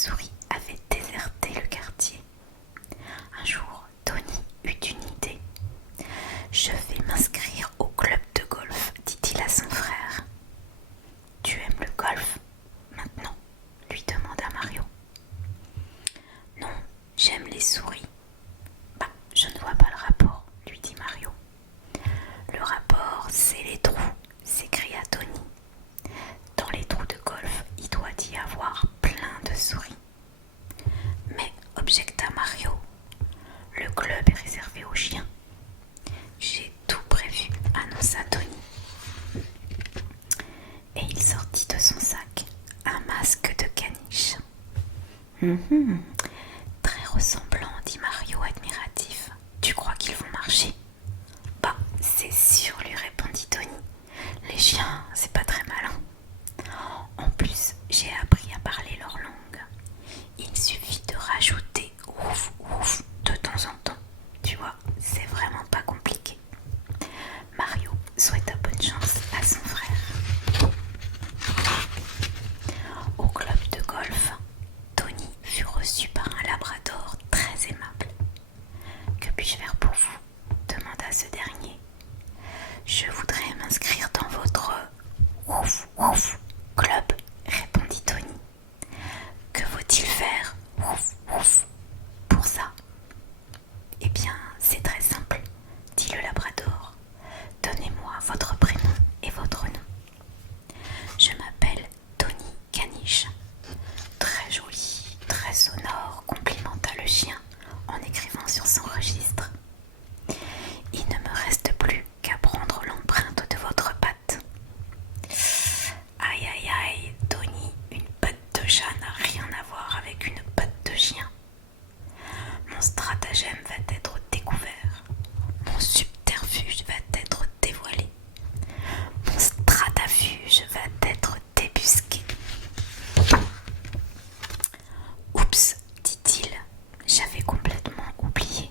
souris avaient déserté le quartier. Un jour, Tony eut une idée. « Je vais m'inscrire au club de golf, dit-il à son frère. « Tu aimes le golf maintenant ?» lui demanda Mario. « Non, j'aime les souris. »« Bah, je ne vois pas le rapport, » lui dit Mario. « Le rapport, c'est les trous, » s'écria Tony. « Dans les trous de golf, il doit y avoir plein de souris. » « Mais, objecta Mario, le club est réservé aux chiens. »« J'ai tout prévu, » annonça Tony. Et il sortit de son sac un masque de caniche. Très ressemblant, dit Mario admiratif. « Tu crois qu'ils vont marcher ?»« Bah, c'est sûr, lui répondit Tony. Les chiens, c'est pas très malin. En plus, j'ai appris à parler leur langue. Il suffit de rajouter ouf ouf de temps en temps. Tu vois, c'est vraiment pas compliqué. » Mario souhaita bonne chance à son frère. Au club de golf, Tony fut reçu par un labrador très aimable. « Que puis-je faire pour vous ?» demanda ce dernier. « Je voudrais m'inscrire dans votre ouf ouf club, » répondit Tony. « Que faut-il faire, ouf ouf, pour ça ?»« Eh bien, c'est très simple, » dit le labrador. « Donnez-moi votre prénom et votre nom. »« Je m'appelle Tony Caniche. »« Très joli, très sonore, » complimenta le chien en écrivant sur son registre. « Il ne me reste plus qu'à prendre l'empreinte de votre patte. » Aïe aïe aïe, Tony, une patte de chat n'a rien à voir avec une patte de chien. Mon stratagème va être découvert. Mon subterfuge va être dévoilé. Mon stratafuge va être débusqué. Oups, dit-il, j'avais complètement oublié.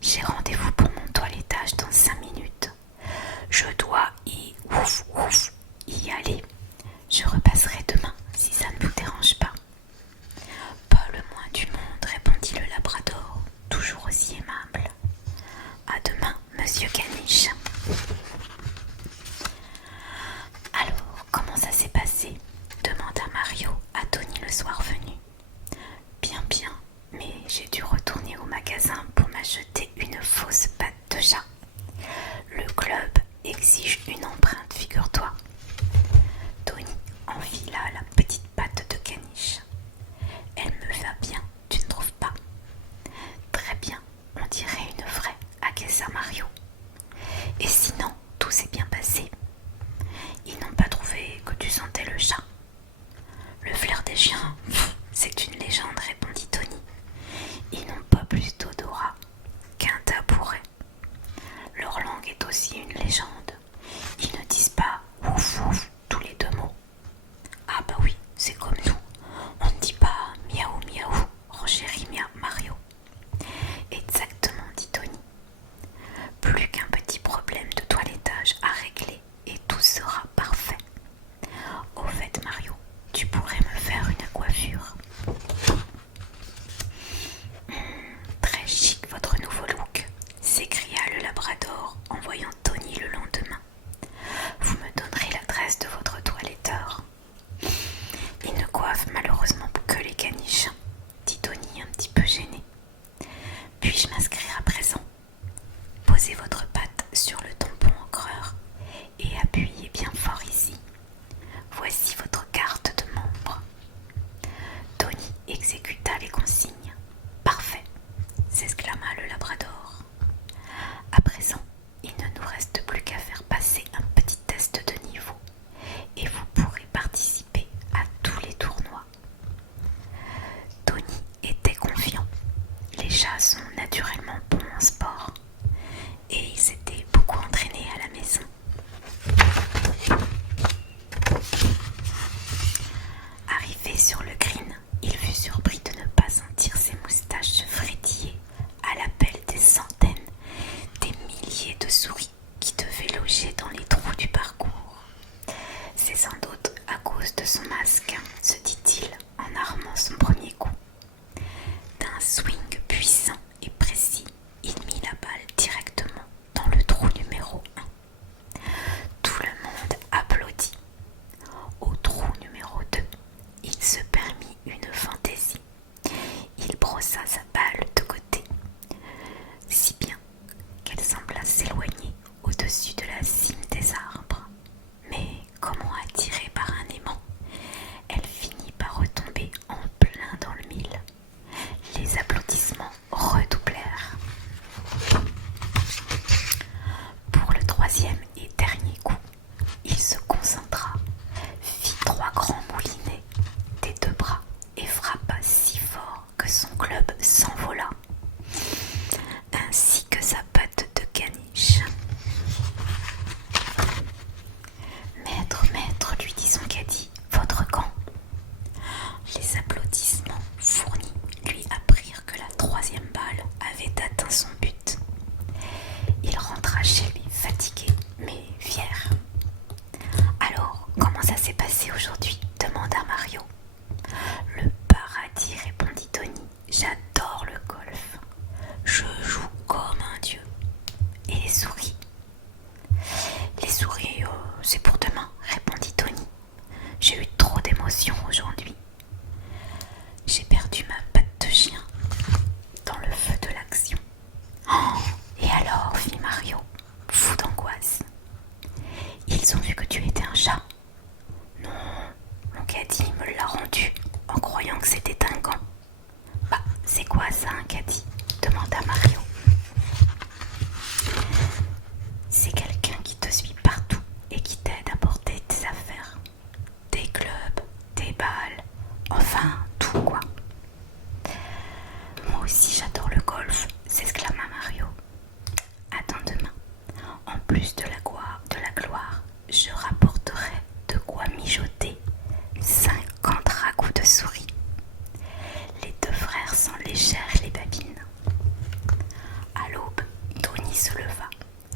J'ai rendez-vous pour mon toilettage dans 5 minutes. Je dois y aller. Je repasserai demain si ça ne vous dérange pas. Pas le moins du monde, répondit le labrador, toujours aussi aimable. À demain, monsieur Caniche. Alors, comment ça s'est passé ? Demanda Mario à Tony le soir venu. Bien, mais j'ai dû retourner au magasin pour m'acheter une fausse patte de chat. Le club exige une empreinte, figure-toi. Tony enfila la petite patte de caniche. Elle me va bien, tu ne trouves pas ? Très bien, on dirait une vraie, acquiesça Mario. Et sinon, tout s'est bien passé. Ils n'ont pas trouvé que tu sentais le chat. Le flair des chiens, c'est une légende, répondit Tony. Ils n'ont pas plus d'odorat qu'un tabouret. Leur langue est aussi une légende. Ils ne disent pas ouf ouf tous les 2 mots. Ah bah oui, c'est comme nous. On ne dit pas miaou miaou, renchérit Mario. Exactement, dit Tony. Plus qu'un petit problème de toilettage à régler et tout sera parfait. Au fait, Mario, tu pourrais me faire une coiffure. Très chic votre nouveau look, s'écria le labrador en voyant Tony le lendemain. Vous me donnerez l'adresse de votre toiletteur. Il ne coiffe malheureusement que les caniches, dit Tony un petit peu gêné. Puis-je m'inscrire à présent ? Posez votre patte sur le tampon encreur et appuyez bien fort ici. Voici votre carte de membre. Tony exécuta les consignes. Parfait, s'exclama le labrador. À présent, il ne nous reste plus qu'à faire passer un petit test de niveau et vous pourrez participer à tous les tournois. Tony était confiant. Les chats sont naturellement bons en sport et il s'était beaucoup entraîné à la maison. Arrivé sur le green, il fut surpris de ne pas sentir club s'envola, ainsi que sa patte de caniche. Maître, maître, lui dit son caddie, votre gant. Les applaudissements fournis lui apprirent que la troisième balle avait atteint son but. Il rentra chez lui fatigué, mais fier. Alors, comment ça s'est passé aujourd'hui ? Demanda Mario. Le paradis, répondit Tony. J'adore le golf. Je joue comme un dieu. Et les souris ? Les souris, c'est pour demain, répondit Tony. J'ai eu trop d'émotions aujourd'hui. J'ai perdu ma patte de chien dans le feu de l'action. Oh, et alors, fit Mario, fou d'angoisse. Ils ont vu que tu étais un chat. Non, mon caddie me l'a rendu en croyant que c'était un gant. Bah, c'est quoi ça, un caddie ? Demanda Mario. C'est quelqu'un qui te suit partout et qui t'aide à porter tes affaires. Des clubs, des balles, enfin tout quoi. Moi aussi j'adore le golf, s'exclama Mario. Attends demain, en plus de la gloire, je rapporterai de quoi mijoter 50 ragoûts de souris. Les deux frères s'en léchèrent les babines. À l'aube, Tony se leva,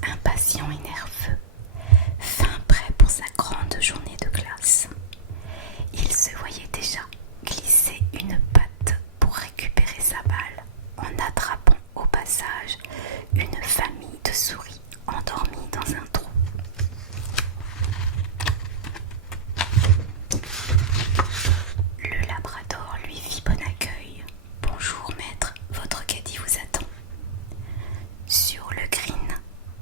impatient et nerveux, fin prêt pour sa grande journée de classe. Il se voyait déjà glisser une patte pour récupérer sa balle en attrapant au passage une famille de souris endormies dans un trou. Le labrador lui fit bon accueil. Bonjour maître, votre caddie vous attend. Sur le green,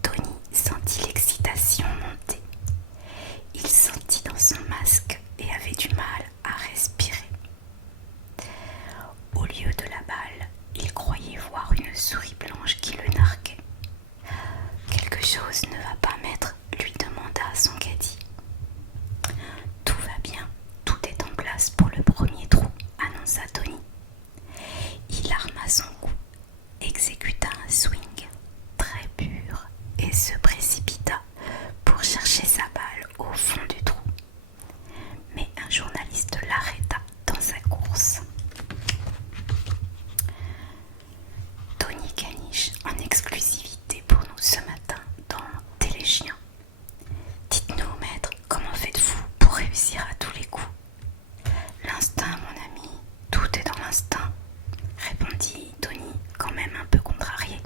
Tony sentit l'excitation monter. Il sentit dans son masque et avait du mal à respirer. Au lieu de la balle, il croyait voir une souris blanche qui le narguait. Quelque chose ne va pas, maître, lui demanda son caddie. Tout va bien, tout est en place pour le premier trou, annonça Tony. Il arma son coup, exécuta un swing très pur et se précipita pour chercher sa balle au fond du trou. Mais un journaliste l'arrêta dans sa course. Tony Caniche en exclusivité pour nous ce matin dans Téléchien. Dites-nous, maître, comment faites-vous pour réussir à tous les coups ? L'instinct, mon ami, tout est dans l'instinct, répondit Tony, quand même un peu contrarié.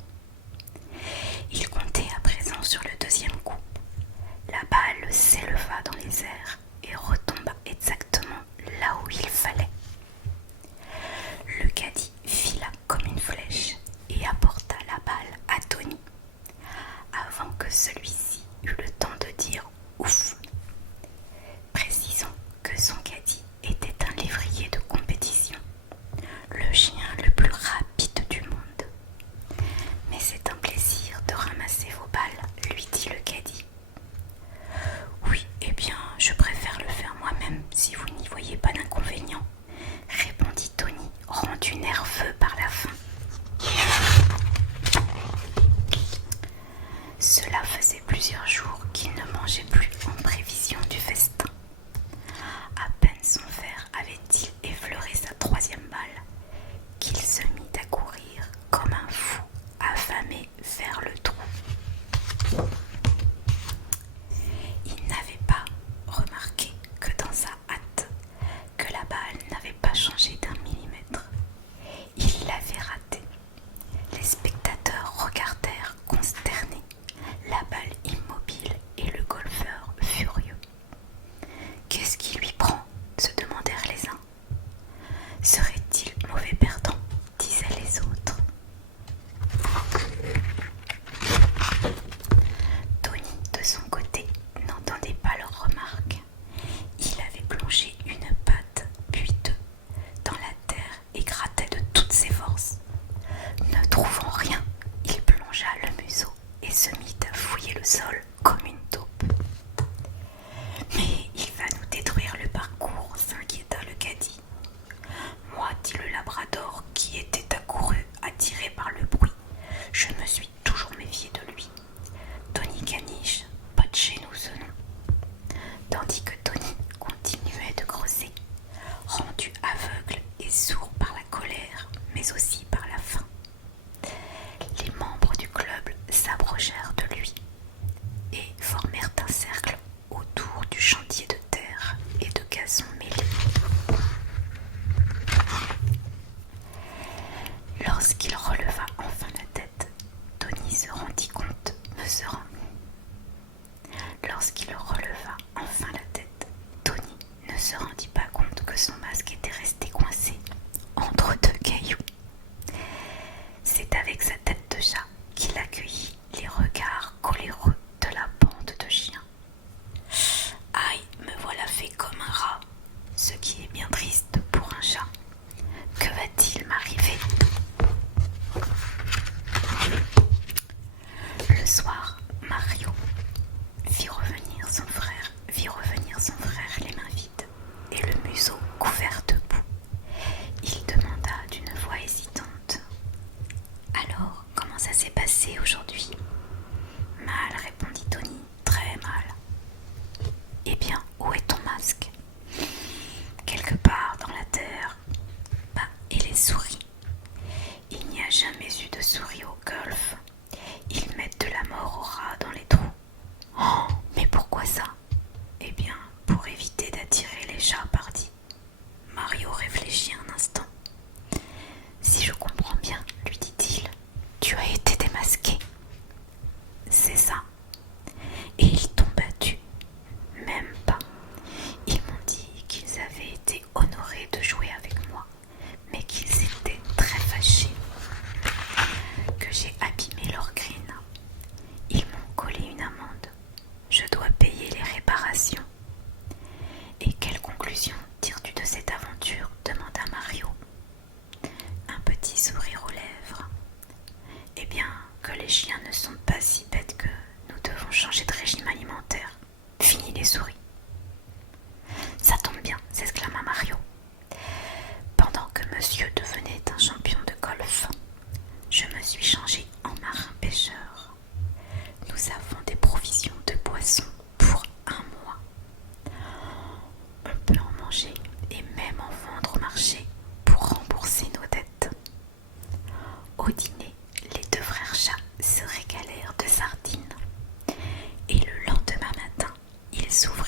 Il comptait à présent sur le deuxième coup. La balle s'éleva dans les airs et retomba exactement là où il fallait. Le caddie fila comme une flèche et apporta la balle à Tony, avant que celui-ci eût le temps de dire « ouf ». Précisons que son caddie était un lévrier de compétition, le chien le plus rapide du monde. « Mais c'est un plaisir de ramasser vos balles », lui dit le caddie. « Oui, eh bien, je préfère le faire moi-même si vous n'y voyez pas d'inconvénient », répondit Tony, rendu nerveux par la faim. Cela faisait plusieurs jours qu'il ne mangeait plus en prévision du festin. À peine son fer avait-il effleuré sa troisième balle qu'il se mit à courir comme un fou affamé vers le trou. Il n'avait pas remarqué que dans sa hâte, que la balle n'avait pas changé d'1 millimètre. Il l'avait ratée. Les spectateurs regardèrent consternés, la balle immobile et le golfeur furieux. « Qu'est-ce qui lui prend ?» se demandèrent les uns. « Serait-il mauvais perdant ?» disaient les autres. Tony, de son côté, n'entendait pas leurs remarques. Il avait plongé une patte, puis deux, dans la terre et grattait de toutes ses forces. Ne trouvant rien, il plongea le museau et se mit à fouiller le sol comme une taupe. « Mais il va nous détruire le parcours », s'inquiéta le caddie. « Moi, dit le labrador qui était passé aujourd'hui? Mal, répondit Tony, très mal. Eh bien, où est ton masque? Quelque part dans la terre. Bah, et les souris? Il n'y a jamais eu de souris au golf. Ils mettent de la mort aux rats dans les trous. Oh, mais pourquoi ça? Eh bien, pour éviter d'attirer les chats pardis. Mario réfléchit un instant. Si je comprends bien, lui dit-il, tu as été démasqué. C'est ça. Et ils t'ont battu? Même pas. Ils m'ont dit qu'ils avaient été honorés de jouer avec moi, mais qu'ils étaient très fâchés que j'ai abîmé leur green. Ils m'ont collé une amende. Je dois payer les réparations. Et quelle conclusion tires-tu de cette aventure? Demanda Mario. Un petit sourire aux lèvres. Eh bien, que les chiens ne sont pas si bêtes que nous devons changer de régime alimentaire. Fini les souris. Ça tombe bien, s'exclama Mario. Pendant que monsieur devenait un champion de golf, je me suis changé en marin pêcheur. Nous avons des provisions de poissons pour un mois. On peut en manger et même en vendre au marché pour rembourser nos dettes. Au dîner, les deux frères chats se régalèrent de sardines. Et le lendemain matin, ils ouvrirent